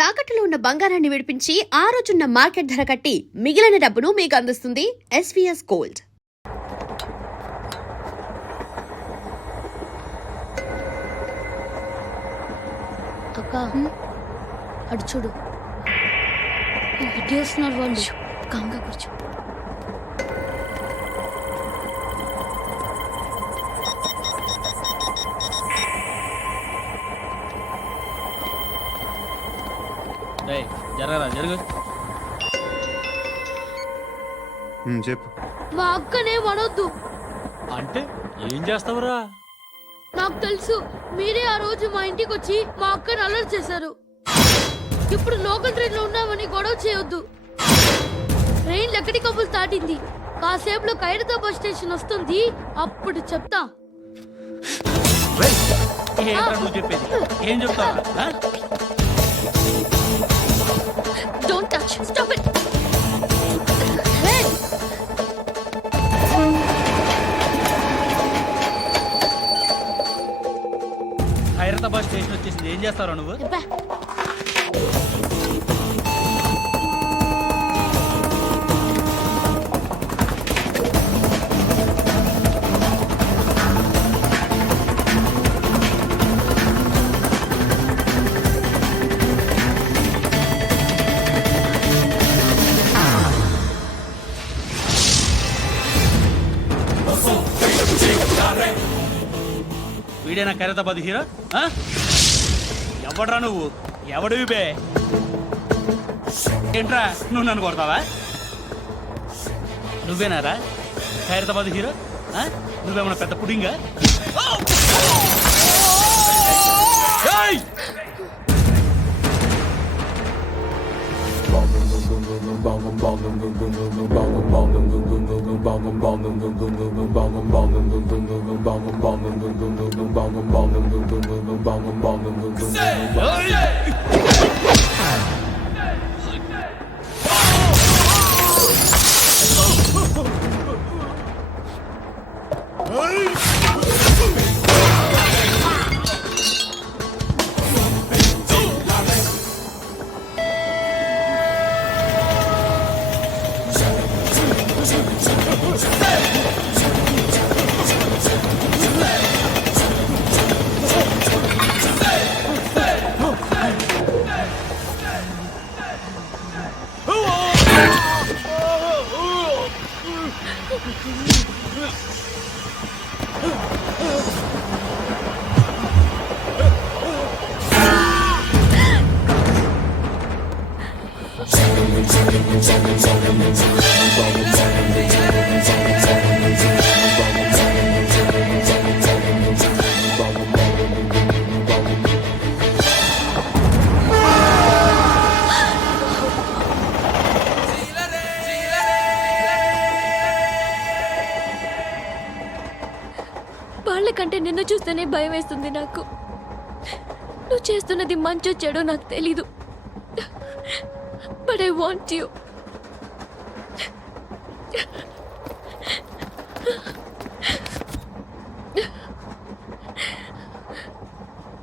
తాకట్టులో ఉన్న బంగారాన్ని విడిపించి ఆ రోజున్న మార్కెట్ ధర కట్టి మిగిలిన డబ్బును మీకు అందిస్తుంది ఎస్వీఎస్ గోల్డ్. అక్క అడు చూడు, ఇటు వస్తున్నారు వాళ్ళు. కాంగా కూర్చో. జరగరా జరుగు. చెప్పు. మా అక్కనే వనొద్దు అంటే ఏం చేస్తావురా? నాకు తెలుసు, మీరే ఆ రోజు మా ఇంటికి వచ్చి మా అక్కని అలర్ట్ చేశారు. ఇప్పుడు లోకల్ ట్రైన్ లో ఉన్నామని గొడవ చేయొద్దు. ట్రైన్ లక్కడి కబుల్ దాటింది. కాసేపులో ఖైరతాబాద్ బస్ స్టేషన్ వస్తుంది, అప్పుడు చెప్తా. ఏంట్రా నువ్వు చెప్పేది? ఏం చెప్తావురా? Don't touch. Stop it. Khairatabad station వచ్చేసింది. ఏం చేస్తావురా నువ్వు? వీడేనా ఖైరతాబాద్ హీరో? ఎవడ్రా నువ్వు? ఎవడివి బే? ఏంట్రా నువ్వు నన్ను కొడతావా? నువ్వేనారా ఖైరతాబాద్ హీరో? నువ్వేమన్నా పెద్ద పుడింగా? వాళ్ళకంటే నిన్ను చూస్తేనే భయం వేస్తుంది నాకు. నువ్వు చేస్తున్నది మంచో చెడో నాకు తెలీదు, బట్ ఐ వాంట్ యూ.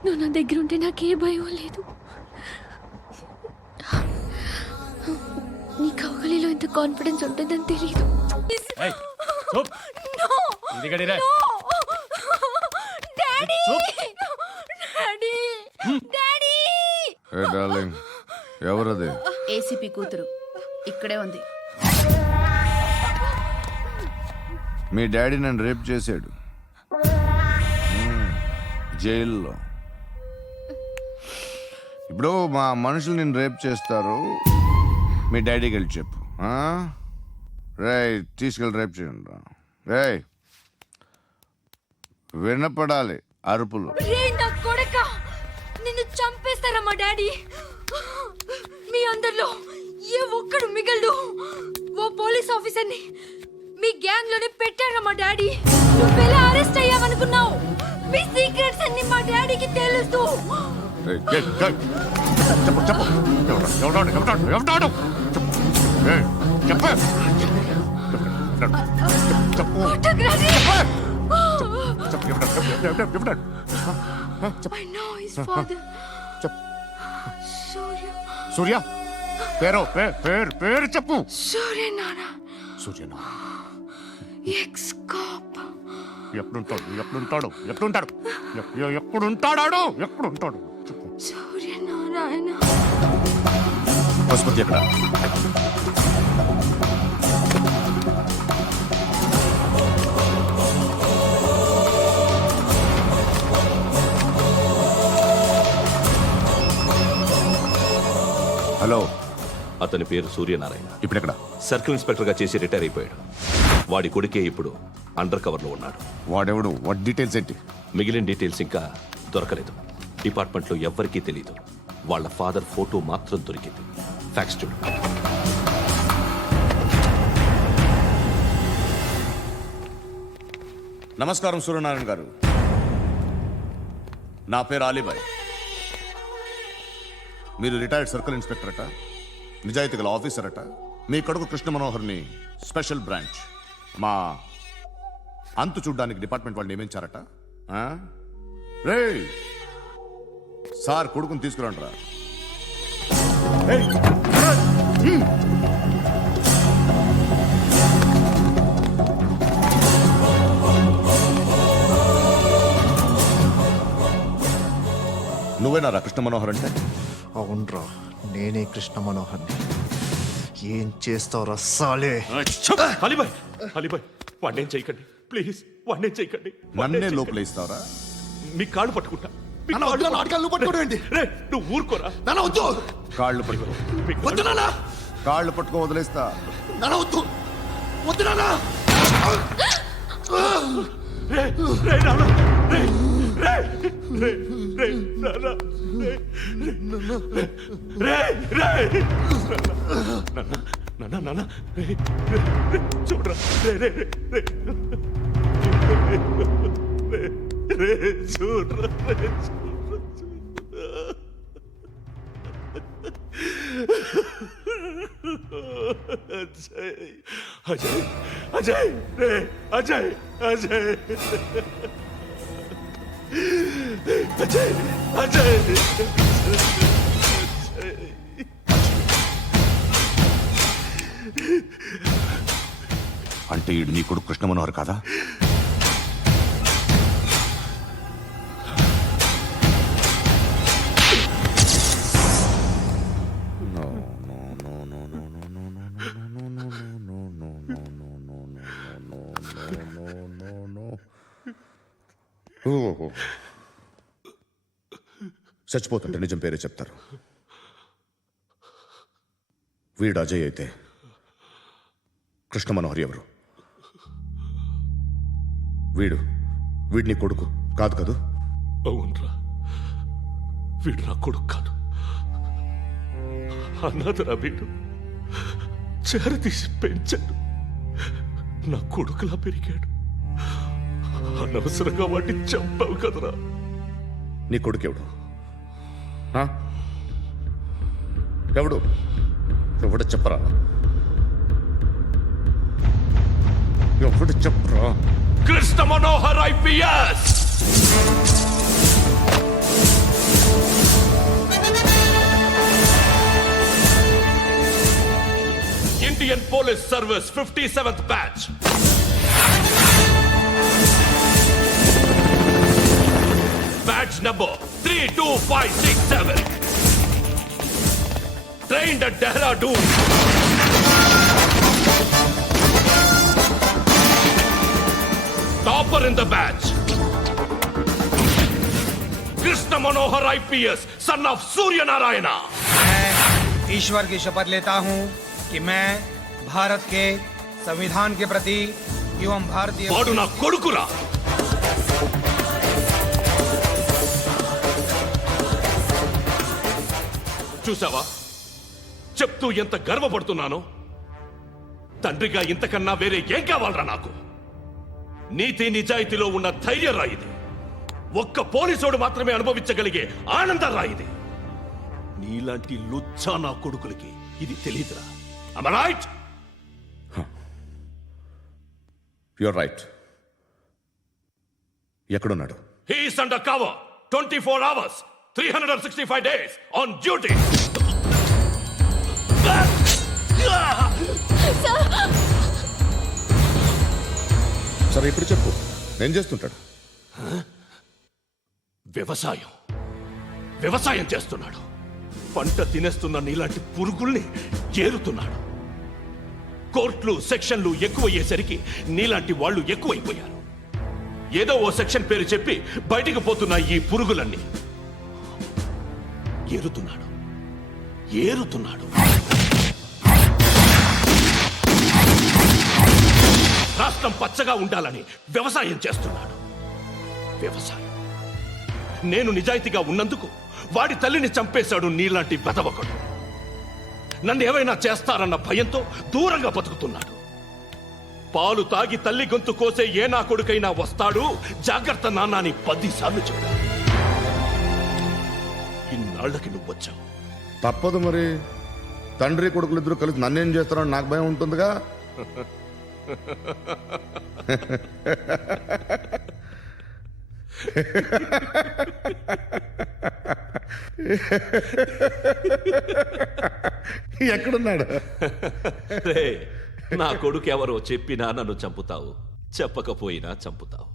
నువ్వు నా దగ్గర ఉంటే నాకే భయం లేదు. నీ కౌగలిలో ఇంత కాన్ఫిడెన్స్ ఉంటుందని తెలీదు. ఎవరది? ఏసీపీ కూతురు ఇక్కడే ఉంది. మీ డాడీ నన్ను రేప్ చేశాడు జైల్లో. ఇప్పుడు మా మనుషులు నిన్ను రేప్ చేస్తారు, మీ డాడీకి వెళ్ళి చెప్పు. రేయ్ తీసుకెళ్ళి రేప్ చేయండి. రేయ్ వినపడాలి అరుపులు. నిన్ను చంపేస్తారా మా డాడీ? మీ అందరిలో ఏ ఒక్కడు మిగలడు. ఓ పోలీస్ ఆఫీసర్ని మీ గ్యాంగ్ లోనే పెట్టారా మా డాడీ? నువ్వెలా అరెస్ట్ అయ్యావనుకున్నావు? మీ సీక్రెట్స్ అన్ని మా డాడీకి తెలుసు. I know his father. Sure. Surya పేరు చెప్పు. Suryanarayana Suryanarayana ex cop. ఎప్పుడుంటాడు చెప్పు. సూర్యనారాయణ పశుపతి ఎక్కడ? హలో, అతని పేరు సూర్యనారాయణ. ఇప్పుడెక్కడ? సర్కిల్ ఇన్స్పెక్టర్ గా చేసి రిటైర్ అయిపోయాడు. వాడి కొడుకే ఇప్పుడు అండర్ కవర్ లో ఉన్నాడు. వాడెవడు? వాట్ డీటెయిల్స్ ఏంటి? మిగిలిన డీటెయిల్స్ ఇంకా దొరకలేదు. డిపార్ట్మెంట్ లో ఎవ్వరికీ తెలియదు. వాళ్ళ ఫాదర్ ఫోటో మాత్రం దొరికింది. ఫ్యాక్స్ చూడు. నమస్కారం సూర్యనారాయణ గారు. నా పేరు అలీబాయ్. మీరు రిటైర్డ్ సర్కిల్ ఇన్స్పెక్టర్ అట, నిజాయితీ గల ఆఫీసర్ అట. మీ కొడుకు కృష్ణ మనోహర్ని స్పెషల్ బ్రాంచ్ మా అంతు చూడ్డానికి డిపార్ట్మెంట్ వాళ్ళు నియమించారట. రే సార్, కొడుకుని తీసుకురండిరా. నువ్వేనారా కృష్ణ మనోహర్ అంటే? అవునరా, నేనే కృష్ణ మనోహర్ని. ఏం చేస్తావురా సాలే? అలీబాయ్ వాడినేం చేయకండి ప్లీజ్, వాడినేం చేయకండి. నన్నే లోపల ఇస్తావరా? మీ కాళ్ళు పట్టుకుంటా. నువ్వు ఊరుకోరా. కాళ్ళు పట్టుకో. కాళ్ళు పట్టుకో వదిలేస్తా. చూడరా అజయ్ అజయ్ రే అజయ్ అజయ్ అజయ్ అజయ్ అంటే ఈడు నీ కొడుకు కృష్ణ మనోహర్ కాదా? చచ్చిపోతుంటే నిజం పేరే చెప్తారు. వీడు అజయ్ అయితే కృష్ణ మనోహర్ ఎవరు? వీడిని కొడుకు కాదు కదూ? అవునరా, వీడు నా కొడుకు కాదు. అన్నదరా వీడు చేరతీసి పెంచాడు. నా కొడుకులా పెరిగాడు. అనవసరంగా వాడిని చంపావు కదరా. నీ కొడుకు ఎవడు? ఎవడు ఎవడు చెప్పరా? ఎవడు చెప్పరా? Krishna Manohar IPS. Indian Police Service 57th batch. Batch number 32567. Trained at Dehradun. Topper in the batch. Krishna Manohar IPS, son of Surya Narayana. मैं ईश्वर की शपथ लेता हूं कि मैं भारत के संविधान के प्रति एवं भारतीय వాడు నా కొడుకురా. చూసావా చెప్తూ ఎంత గర్వపడుతున్నానో. తండ్రిగా ఇంతకన్నా వేరే ఏం కావాలరా నాకు? నీతి నిజాయితీలో ఉన్న ధైర్యం రాయిది. ఒక్క పోలీసోడు మాత్రమే అనుభవించగలిగే ఆనందం రాయిది. నీలాంటి లుచ్చా నా కొడుకులకి ఇది తెలీదురా. Am I right? You're right. ఎక్కడున్నాడు? He is under cover 24 hours 365 days on duty. మరి ఇప్పుడు చెప్పు, ఏం చేస్తుంటాడు? వ్యవసాయం వ్యవసాయం చేస్తున్నాడు. పంట తినేస్తున్న నీలాంటి పురుగుల్ని ఏరుతున్నాడు. కోర్టులు సెక్షన్లు ఎక్కువయ్యేసరికి నీలాంటి వాళ్ళు ఎక్కువైపోయారు. ఏదో ఓ సెక్షన్ పేరు చెప్పి బయటికి పోతున్న ఈ పురుగులన్నీ ఏరుతున్నాడు. రాష్ట్రం పచ్చగా ఉండాలని వ్యవసాయం చేస్తున్నాడు. వ్యవసాయం. నేను నిజాయితీగా ఉన్నందుకు వాడి తల్లిని చంపేశాడు నీలాంటి వెధవకుడు. నన్ను ఏమైనా చేస్తారన్న భయంతో దూరంగా బతుకుతున్నాడు. పాలు తాగి తల్లి గొంతు కోసే ఏ నా కొడుకైనా వస్తాడు, జాగ్రత్త నాన్న అని 10 సార్లు చెప్పాడు. ఇన్నాళ్ళకి నువ్వు వచ్చావు. తప్పదు మరి, తండ్రి కొడుకులు ఇద్దరు కలిసి నన్నేం చేస్తారని నాకు భయం ఉంటుందిగా. ఎక్కడున్నాడు? రే, నా కొడుకు ఎవరో చెప్పినా నన్ను చంపుతావు, చెప్పకపోయినా చంపుతావు.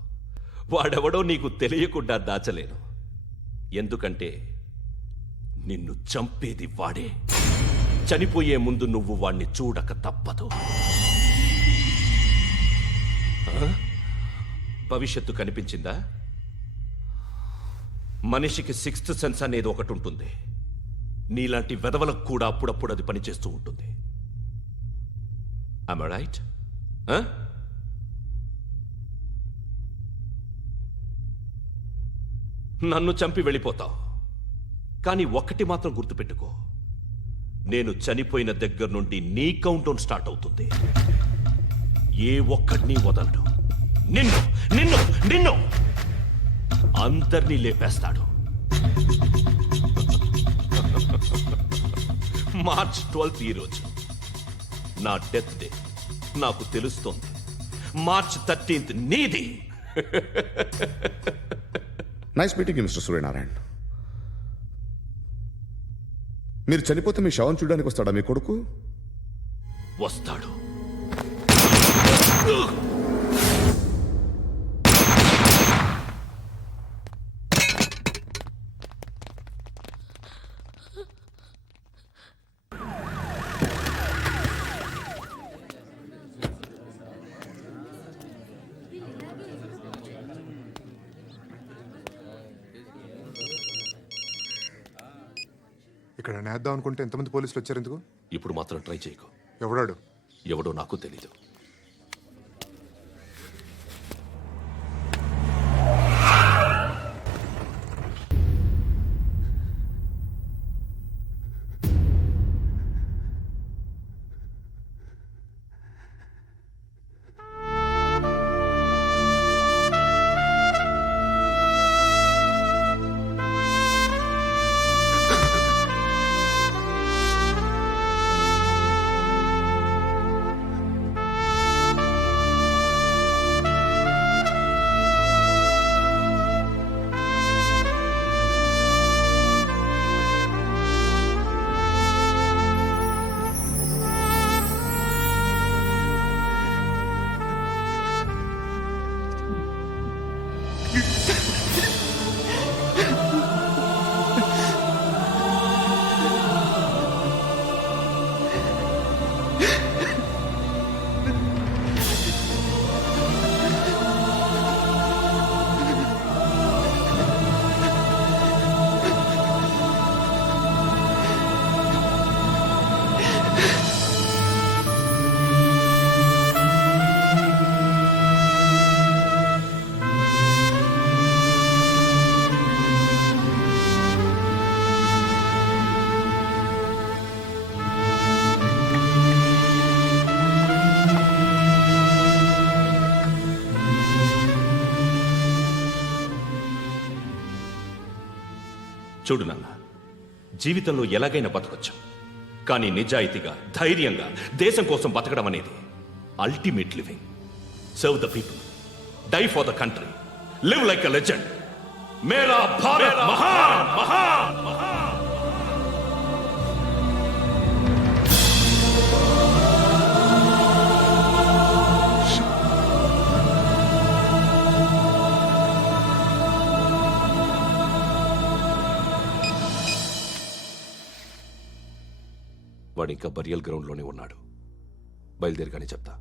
వాడెవడో నీకు తెలియకుండా దాచలేను. ఎందుకంటే నిన్ను చంపేది వాడే. చనిపోయే ముందు నువ్వు వాణ్ణి చూడక తప్పదు. భవిష్యత్తు కనిపించిందా? మనిషికి 6th సెన్స్ అనేది ఒకటి ఉంటుంది. నీలాంటి వెధవలకు కూడా అప్పుడప్పుడు అది పనిచేస్తూ ఉంటుంది. Am I right? నన్ను చంపి వెళ్ళిపోతావు. కానీ ఒక్కటి మాత్రం గుర్తుపెట్టుకో, నేను చనిపోయిన దగ్గర నుండి నీ కౌంట్ డౌన్ స్టార్ట్ అవుతుంది. ఏ ఒక్కడిని వదలడు. నిన్ను నిన్ను నిన్ను అందరినీ లేపేస్తాడు. మార్చ్ 12th ఈ రోజు నా డెత్ డే. నాకు తెలుస్తోంది. మార్చ్ 13th నీది. Nice meeting you mister Suryanarayan. మీరు చనిపోతే మీ శవం చూడడానికి వస్తాడా మీ కొడుకు? వస్తాడు. ఇక్కడ నేద్దాం అనుకుంటే ఎంతమంది పోలీసులు వచ్చారు ఎందుకు? ఇప్పుడు మాత్రం ట్రై చేయకు. ఎవడాడు? ఎవడో నాకు తెలీదు. చూడు నాన్న, జీవితంలో ఎలాగైనా బతకొచ్చు. కానీ నిజాయితీగా, ధైర్యంగా దేశం కోసం బతకడం అనేది ultimate living. Serve the people, die for the country, live like a legend. మేరా భారత్ మహాన్ మహాన్ మహాన్. వాడు ఇంకా బరియల్ గ్రౌండ్లోనే ఉన్నాడు. బయలుదేరగానే చెప్తా.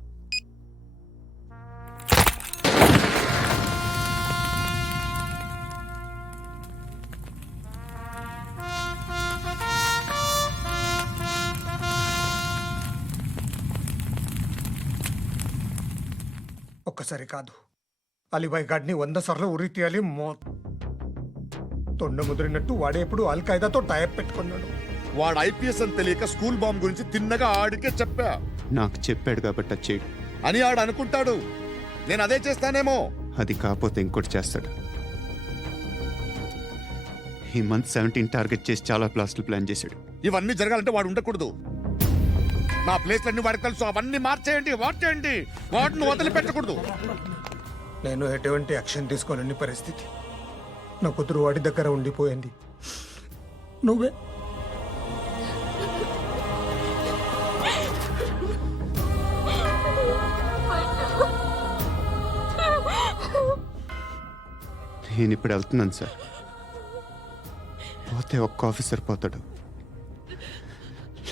ఒక్కసారి కాదు, అలీబాయ్ గాడిని 100 సార్లు ఉరి తీయాలి. తొండ ముదిరినట్టు వాడే ఎప్పుడు అల్ ఖైదాతో టైప్ పెట్టుకున్నాడు. వాడు ఐపీఎస్ అని తెలియక స్కూల్ బాంబ్ గురించి తిన్నగా ఆడికే చెప్పా నాకు చెప్పాడు కాబట్టి అది చేయడు. అని ఆడు అనుకుంటాడు. నేను అదే చేస్తానేమో. అది కాకపోతే ఇంకోటి చేస్తాడు. ఈ మంత్ 17 టార్గెట్ చేసి చాలా ప్లాస్టులు ప్లాన్ చేశాడు. ఇవన్నీ జరగాలంటే వాడు ఉండకూడదు. నా ప్లేస్లన్నీ వాడికి తెలుసు. అవన్నీ మార్చేయండి, మార్చేయండి. వాటిని వదిలిపెట్టకూడదు. నేను ఎటువంటి యాక్షన్ తీసుకోలేని పరిస్థితి. నా కూతురు వాడి దగ్గర ఉండిపోయింది. నువ్వే నేను ఇప్పుడు వెళ్తున్నాను సార్. పోతే ఒక్క ఆఫీసర్ పోతాడు,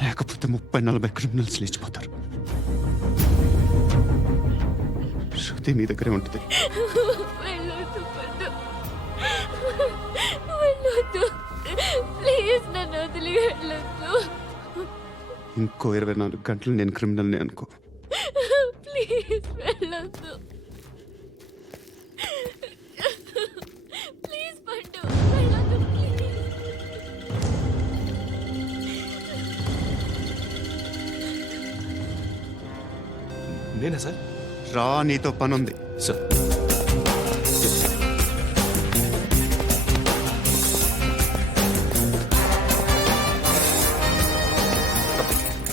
లేకపోతే 30-40 క్రిమినల్స్ లేచిపోతారు. శృతి మీ దగ్గరే ఉంటుంది. వెళ్ళొద్దు పండు, వెళ్ళొద్దు ప్లీజ్, నన్ను వదిలి వెళ్ళొద్దు ఇంకో 24 గంటలు నేను క్రిమినల్ని అనుకో. ప్లీజ్ వెళ్ళొద్దు, ప్లీజ్ పండు వెళ్ళొద్దు ప్లీజ్. నేనా సార్? రా, నీతో పని ఉంది. సార్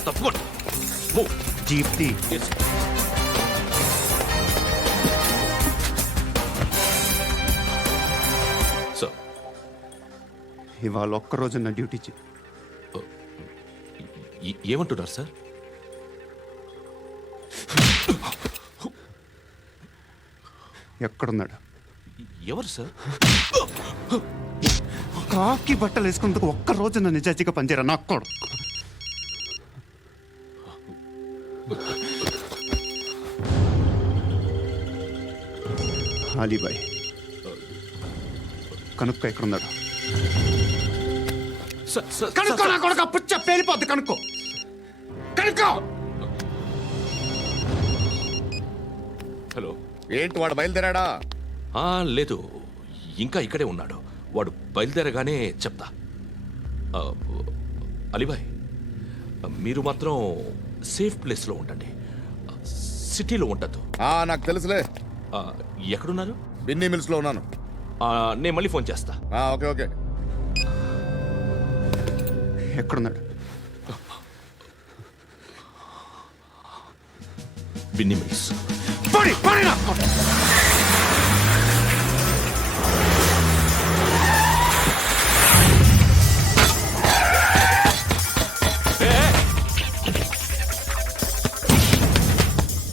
తప్పకుండా. జీప్తి సార్ ఇవాళ ఒక్కరోజు నా డ్యూటీ చేయి. ఏమంటున్నారు సార్? ఎక్కడున్నాడు? ఎవరు సార్? కాకి బట్టలు వేసుకున్నందుకు ఒక్కరోజు నా నిజాజీగా పనిచేయరా నాకు కూడా. అలీబాయ్ కనుక్కో ఎక్కడున్నాడు. కనుక్కో నా కొడుకు, పుచ్చ పేలిపోద్ది. కనుక్కో కనుక్కో. హలో, ఏంటి వాడు బయలుదేరాడా? లేదు, ఇంకా ఇక్కడే ఉన్నాడు. వాడు బయలుదేరగానే చెప్తా. అలీబాయ్, మీరు మాత్రం సేఫ్ ప్లేస్లో ఉండండి, సిటీలో ఉండద్దు. నాకు తెలుసులే. ఎక్కడున్నారు? బిన్నీ మిల్స్ లో ఉన్నాను. నేను మళ్ళీ ఫోన్ చేస్తా. Okay okay. ఎక్కడున్నాడు? బిన్నీ మిల్స్.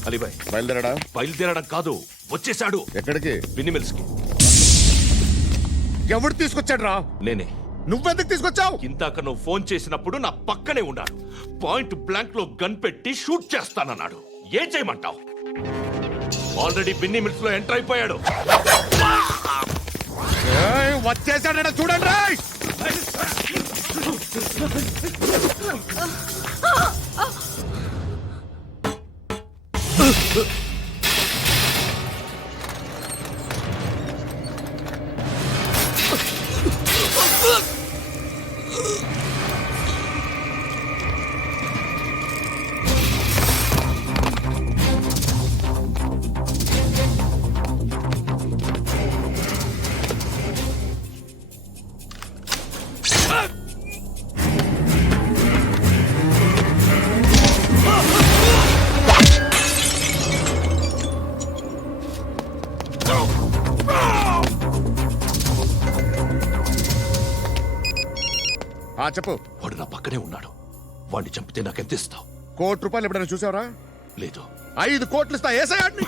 అలీబాయ్ బయలుదేరాడా? బయలుదేరడం కాదు, వచ్చేశాడు. ఎక్కడికి? బిన్నీ మిల్స్ కి. ఎవడు తీసుకొచ్చాడు రా? నేనే. నువ్వెందుకు తీసుకొచ్చావు? ఇందాక నువ్వు ఫోన్ చేసినప్పుడు నా పక్కనే ఉన్నాడు. పాయింట్ బ్లాంక్ లో గన్ పెట్టి షూట్ చేస్తానన్నాడు. ఏం చేయమంటావు? ఆల్రెడీ బిన్నీ మిల్స్ లో ఎంటర్ అయిపోయాడు. వచ్చేసాడ చూడండి రా. చెప్పు. వాడు నా పక్కనే ఉన్నాడు. వాడిని చంపితే నాకెంత ఇస్తావు? ₹1 కోటి ఎప్పుడైనా చూసావరా? లేదు. 5 కోట్లు ఇస్తా. ఏసయాడిని.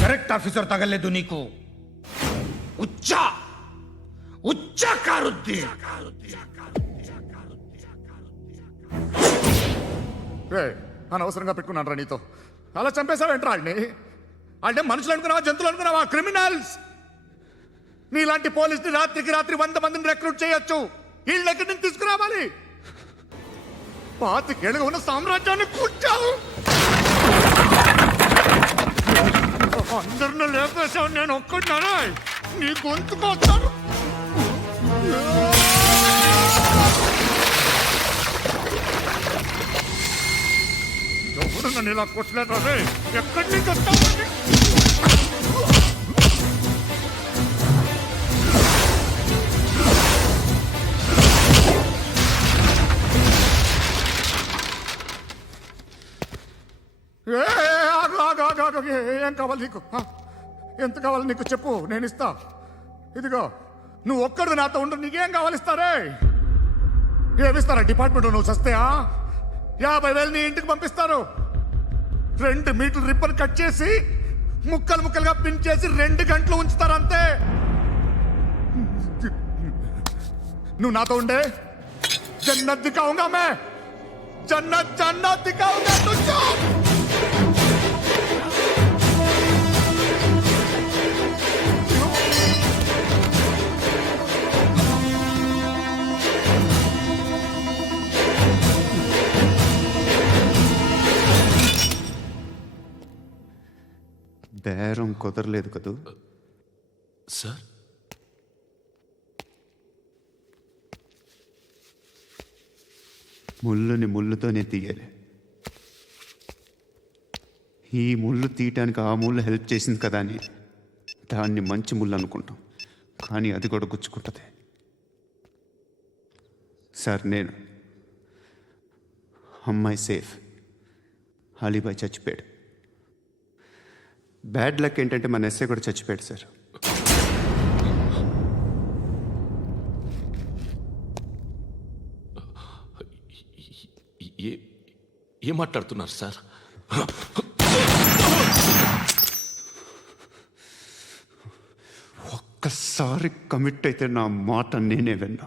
కరెక్ట్ ఆఫీసర్ తగలేదు నీకు ఉచ్చా ఉచ్చా కారుద్ది అనవసరంగా పెట్టుకున్నాను రా నీతో అలా చంపేశావేంట్రా ఆడిని అంటే మనుషులు అనుకున్నావా జంతువులు అనుకున్నావా క్రిమినల్స్ నీలాంటి పోలీసుని రాత్రికి రాత్రి 100 మందిని రిక్రూట్ చేయొచ్చు వీళ్ళు ఎక్కడి నుంచి తీసుకురావాలి 25 ఏళ్ళుగా ఉన్న సామ్రాజ్యాన్ని కూర్చావు అందరిని లేపేశావు నేను ఒక్కడినారా నీ గొంతుకొస్తాను ఎవరు నన్ను ఇలా కొట్టలేదా రే ఎక్కడి నుంచి వస్తావు ఏం కావాలి నీకు ఎంత కావాలి నీకు చెప్పు నేను ఇస్తా ఇదిగో నువ్వు ఒక్కడు నాతో ఉండు నీకేం కావాలి ఇస్తారే ఏమిస్తారా డిపార్ట్మెంట్ నువ్వు చస్తేయా 50,000 నీ ఇంటికి పంపిస్తారు 2 మీటర్లు రిప్పన్ కట్ చేసి ముక్కలు ముక్కలుగా పిన్ చేసి 2 గంటలు ఉంచుతారు అంతే నువ్వు నాతో ఉండే జన్నత్ దిఖాऊंगा मैं जन्नत जन्नत दिखाऊंगा तुझको బేరం కుదరలేదు కదూ. సార్ ముళ్ళుని ముళ్ళుతోనే తీయాలి. ఈ ముళ్ళు తీయటానికి ఆ ముళ్ళు హెల్ప్ చేసింది కదా అని దాన్ని మంచి ముళ్ళు అనుకుంటాం, కానీ అది కూడా గుచ్చుకుంటుంది. సార్ నేను అమ్మాయి సేఫ్, అలీబాయ్ చచ్చిపోయాడు. బ్యాడ్ లక్ ఏంటంటే మన ఎస్ఐ కూడా చచ్చిపోయాడు సార్. ఏం మాట్లాడుతున్నారు సార్? ఒక్కసారి కమిట్ అయితే నా మాట నేనే విన్నా.